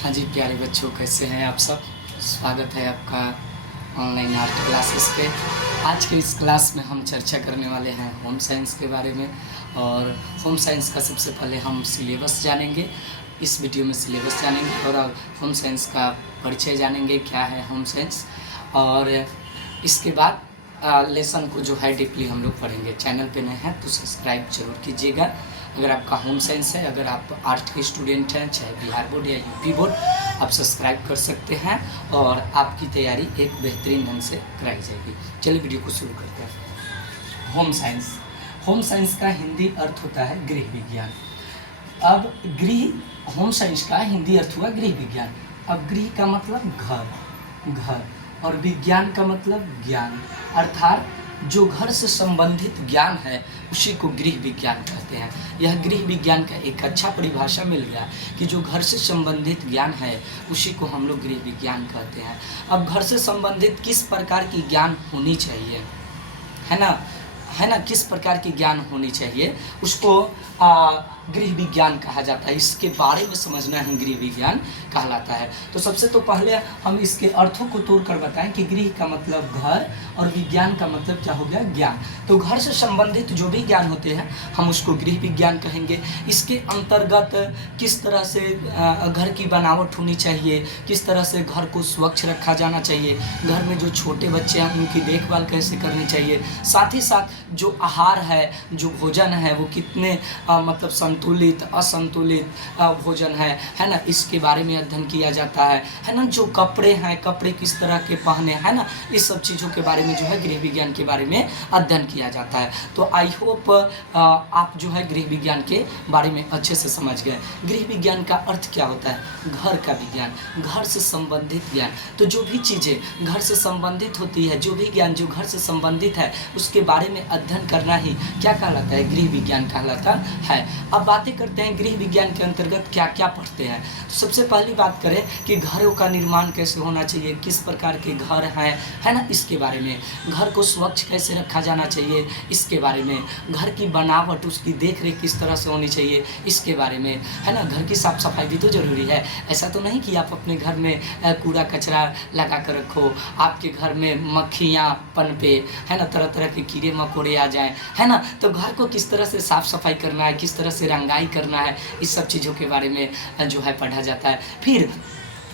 हाँ जी, प्यारे बच्चों, कैसे हैं आप सब। स्वागत है आपका ऑनलाइन आर्ट क्लासेस पे। आज के इस क्लास में हम चर्चा करने वाले हैं होम साइंस के बारे में। और होम साइंस का सबसे पहले हम सिलेबस जानेंगे। इस वीडियो में सिलेबस जानेंगे और होम साइंस का परिचय जानेंगे, क्या है होम साइंस। और इसके बाद लेसन को जो है डीपली हम लोग पढ़ेंगे। चैनल पे नए हैं तो सब्सक्राइब जरूर कीजिएगा। अगर आपका होम साइंस है, अगर आप आर्ट के स्टूडेंट हैं, चाहे बिहार बोर्ड या यूपी बोर्ड, आप सब्सक्राइब कर सकते हैं और आपकी तैयारी एक बेहतरीन ढंग से कराई जाएगी। चलिए वीडियो को शुरू करते हैं। Home science. होम साइंस का हिंदी अर्थ होता है गृह विज्ञान। अब गृह, होम साइंस का हिंदी अर्थ हुआ गृह विज्ञान। अब गृह का मतलब घर और विज्ञान का मतलब ज्ञान, अर्थात जो घर से संबंधित ज्ञान है उसी को गृह विज्ञान कहते हैं। यह गृह विज्ञान का एक अच्छा परिभाषा मिल गया कि जो घर से संबंधित ज्ञान है उसी को हम लोग गृह विज्ञान कहते हैं। अब घर से संबंधित किस प्रकार की ज्ञान होनी चाहिए, है ना, किस प्रकार की ज्ञान होनी चाहिए उसको गृह विज्ञान कहा जाता है। इसके बारे में समझना ही गृह विज्ञान कहलाता है। तो सबसे तो पहले हम इसके अर्थों को तोड़कर बताएं कि गृह का मतलब घर और विज्ञान का मतलब क्या हो गया, ज्ञान। तो घर से संबंधित जो भी ज्ञान होते हैं हम उसको गृह विज्ञान कहेंगे। इसके अंतर्गत किस तरह से घर की बनावट होनी चाहिए, किस तरह से घर को स्वच्छ रखा जाना चाहिए, घर में जो छोटे बच्चे हैं उनकी देखभाल कैसे करनी चाहिए, साथ ही साथ जो आहार है, जो भोजन है वो कितने मतलब संतुलित असंतुलित भोजन है ना, इसके बारे में अध्ययन किया जाता है ना। जो कपड़े हैं, कपड़े किस तरह के पहने, है ना, इस सब चीज़ों के बारे में जो है गृह विज्ञान के बारे में अध्ययन किया जाता है। तो आई होप आप जो है गृह विज्ञान के बारे में अच्छे से समझ गए। गृह विज्ञान का अर्थ क्या होता है, घर का विज्ञान, घर से संबंधित ज्ञान। तो जो भी चीज़ें घर से संबंधित होती है, जो भी ज्ञान जो घर से संबंधित है उसके बारे में अध्ययन करना ही क्या कहलाता है, गृह विज्ञान कहलाता है। अब बातें करते हैं गृह विज्ञान के अंतर्गत क्या क्या पढ़ते हैं। तो सबसे पहली बात करें कि घरों का निर्माण कैसे होना चाहिए, किस प्रकार के घर हैं, है ना, इसके बारे में। घर को स्वच्छ कैसे रखा जाना चाहिए इसके बारे में। घर की बनावट, उसकी देख रेख किस तरह से होनी चाहिए इसके बारे में, है ना। घर की साफ सफाई भी तो जरूरी है। ऐसा तो नहीं कि आप अपने घर में कूड़ा कचरा लगा कर रखो, आपके घर में मक्खियाँ पनपे, है ना, तरह तरह के कीड़े मकोड़े आ जाएं, है ना। तो घर को किस तरह से साफ सफाई करना है, किस तरह से रंगाई करना है, इस सब चीज़ों के बारे में जो है पढ़ा जाता है। फिर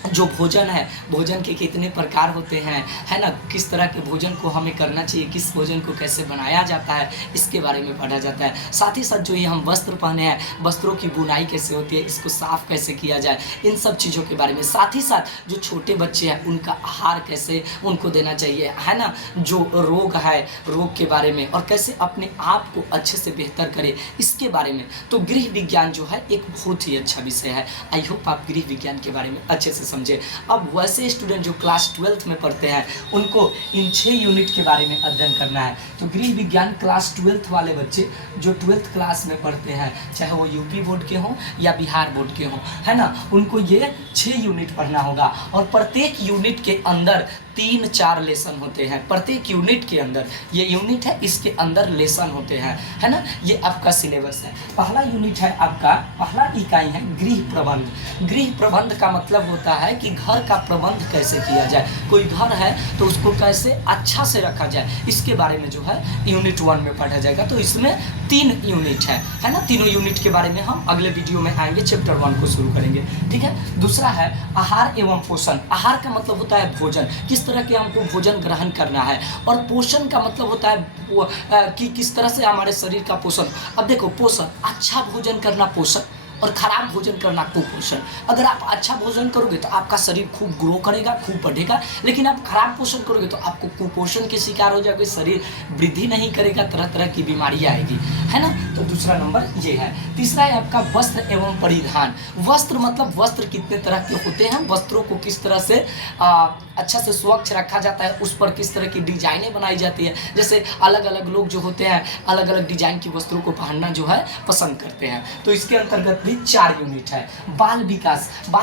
जो भोजन है, भोजन के कितने प्रकार होते हैं, है ना, किस तरह के भोजन को हमें करना चाहिए, किस भोजन को कैसे बनाया जाता है इसके बारे में पढ़ा जाता है। साथ ही साथ जो ये हम वस्त्र पहने हैं, वस्त्रों की बुनाई कैसे होती है, इसको साफ कैसे किया जाए, इन सब चीज़ों के बारे में। साथ ही साथ जो छोटे बच्चे हैं उनका आहार कैसे उनको देना चाहिए, है ना, जो रोग है रोग के बारे में और कैसे अपने आप को अच्छे से बेहतर करें इसके बारे में। तो गृह विज्ञान जो है एक बहुत ही अच्छा विषय है। आई होप आप गृह विज्ञान के बारे में अच्छे से समझे। अब वैसे स्टूडेंट जो क्लास 12th में पढ़ते हैं उनको इन 6 यूनिट के बारे में अध्ययन करना है। तो गृह विज्ञान क्लास 12th वाले बच्चे जो 12th क्लास में पढ़ते हैं, चाहे वो यूपी बोर्ड के हों या बिहार बोर्ड के हों, है ना, उनको ये 6 यूनिट पढ़ना होगा। और प्रत्येक यूनिट के अंदर 3-4 लेसन होते हैं। प्रत्येक यूनिट के अंदर, ये यूनिट है इसके अंदर लेसन होते हैं, है ना। ये आपका सिलेबस है। पहला यूनिट है आपका, पहला इकाई है गृह प्रबंध। गृह प्रबंध का मतलब होता है कि घर का प्रबंध कैसे किया जाए। कोई घर है तो उसको कैसे अच्छा से रखा जाए इसके बारे में जो है यूनिट 1 में पढ़ा जाएगा। तो इसमें 3 यूनिट है ना। तीनों यूनिट के बारे में हम अगले वीडियो में आएंगे, चैप्टर 1 को शुरू करेंगे, ठीक है। दूसरा है आहार एवं पोषण। आहार का मतलब होता है भोजन, किस तरह के हमको भोजन ग्रहण करना है। और पोषण का मतलब होता है कि किस तरह से हमारे शरीर का पोषण। अब देखो, पोषण, अच्छा भोजन करना पोषण और खराब भोजन करना कुपोषण। अगर आप अच्छा भोजन करोगे तो आपका शरीर खूब ग्रो करेगा, खूब बढ़ेगा, लेकिन आप खराब पोषण करोगे तो आपको कुपोषण के शिकार हो जाओगे, शरीर वृद्धि नहीं करेगा, तरह तरह की बीमारियां आएगी, है ना। तो दूसरा नंबर ये है। तीसरा है आपका वस्त्र एवं परिधान। वस्त्र मतलब वस्त्र कितने तरह के होते हैं, वस्त्रों को किस तरह से अच्छा से स्वच्छ रखा जाता है, उस पर किस तरह की डिजाइनें बनाई जाती है। जैसे अलग अलग लोग जो होते हैं अलग अलग डिजाइन की वस्त्रों को पहनना जो है पसंद करते हैं। तो इसके अंतर्गत भी 4 यूनिट है। बाल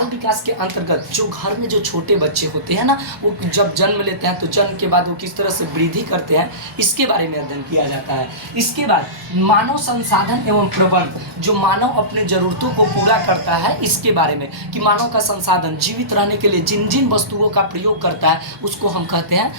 विकास के अंतर्गत जो घर में जो छोटे बच्चे होते हैं ना, वो जब जन्म लेते हैं तो जन्म के बाद वो किस तरह से वृद्धि करते हैं, इसके बारे में अध्ययन किया जाता है। इसके बाद मानव संसाधन एवं प्रबंध, जो मानव अपने जरूरतों को पूरा करता है, इसके बारे में कि मानव का संसाधन जीवित रहने के लिए जिन जिन वस्तुओं का प्रयोग करता है उसको हम कहते हैं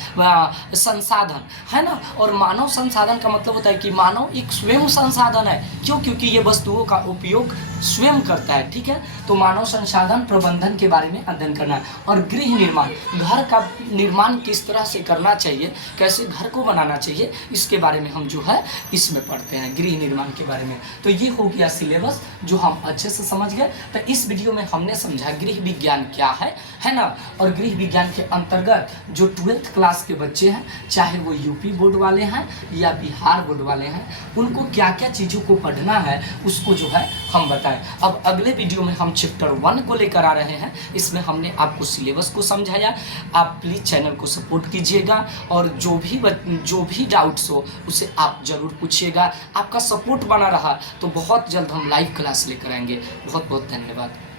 संसाधन, है ना। और मानव संसाधन का मतलब होता है कि मानव एक स्वयं संसाधन है। क्यों? क्योंकि ये वस्तुओं का उपयोग स्वयं करता है, ठीक है। तो मानव संसाधन प्रबंधन के बारे में अध्ययन करना है। और गृह निर्माण, घर का निर्माण किस तरह से करना चाहिए, कैसे घर को बनाना चाहिए, इसके बारे में हम जो है इसमें पढ़ते हैं, गृह निर्माण के बारे में। तो ये हो गया सिलेबस जो हम अच्छे से समझ गए। तो इस वीडियो में हमने समझा गृह विज्ञान क्या है ना। और गृह विज्ञान के अंतर्गत जो 12th क्लास के बच्चे हैं, चाहे वो यूपी बोर्ड वाले हैं या बिहार बोर्ड वाले हैं, उनको क्या क्या चीज़ों को पढ़ना है उसको जो है हम बताएं। अब अगले वीडियो में हम चैप्टर 1 को लेकर आ रहे हैं। इसमें हमने आपको सिलेबस को समझाया। आप प्लीज़ चैनल को सपोर्ट कीजिएगा और जो भी डाउट्स हो उसे आप ज़रूर पूछिएगा। आपका सपोर्ट बना रहा तो बहुत जल्द हम लाइव क्लास लेकर आएंगे। बहुत बहुत धन्यवाद।